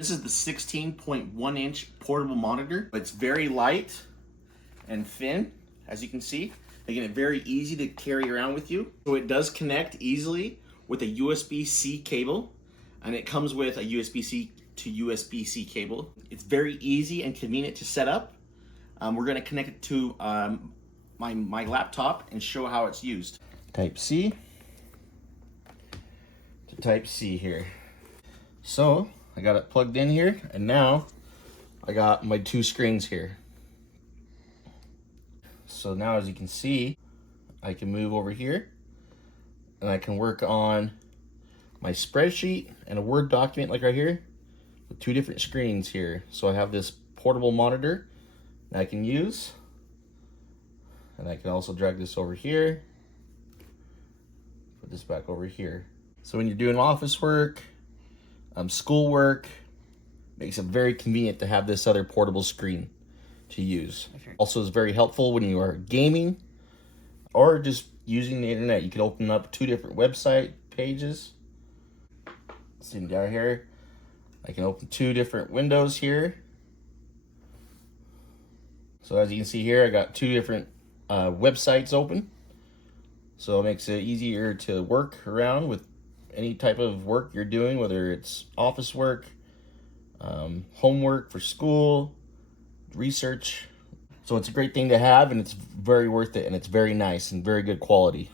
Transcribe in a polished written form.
This is the 16.1 inch portable monitor. It's very light and thin, as you can see, making it very easy to carry around with you. So it does connect easily with a USB-C cable, and it comes with a USB-C to USB-C cable. It's very easy and convenient to set up. We're gonna connect it to my laptop and show how it's used. Type C to Type C here. So I got it plugged in here, and now I got my two screens here. So now, as you can see, I can move over here and I can work on my spreadsheet and a Word document like right here with two different screens here. So I have this portable monitor that I can use, and I can also drag this over here, put this back over here. So when you're doing office work, school work, makes it very convenient to have this other portable screen to use. Also is very helpful when you are gaming or just using the internet. You can open up two different website pages. See down here, I can open two different windows here. So as you can see here, I got two different websites open. So it makes it easier to work around with any type of work you're doing, whether it's office work, homework for school, research. So it's a great thing to have, and it's very worth it, and it's very nice and very good quality.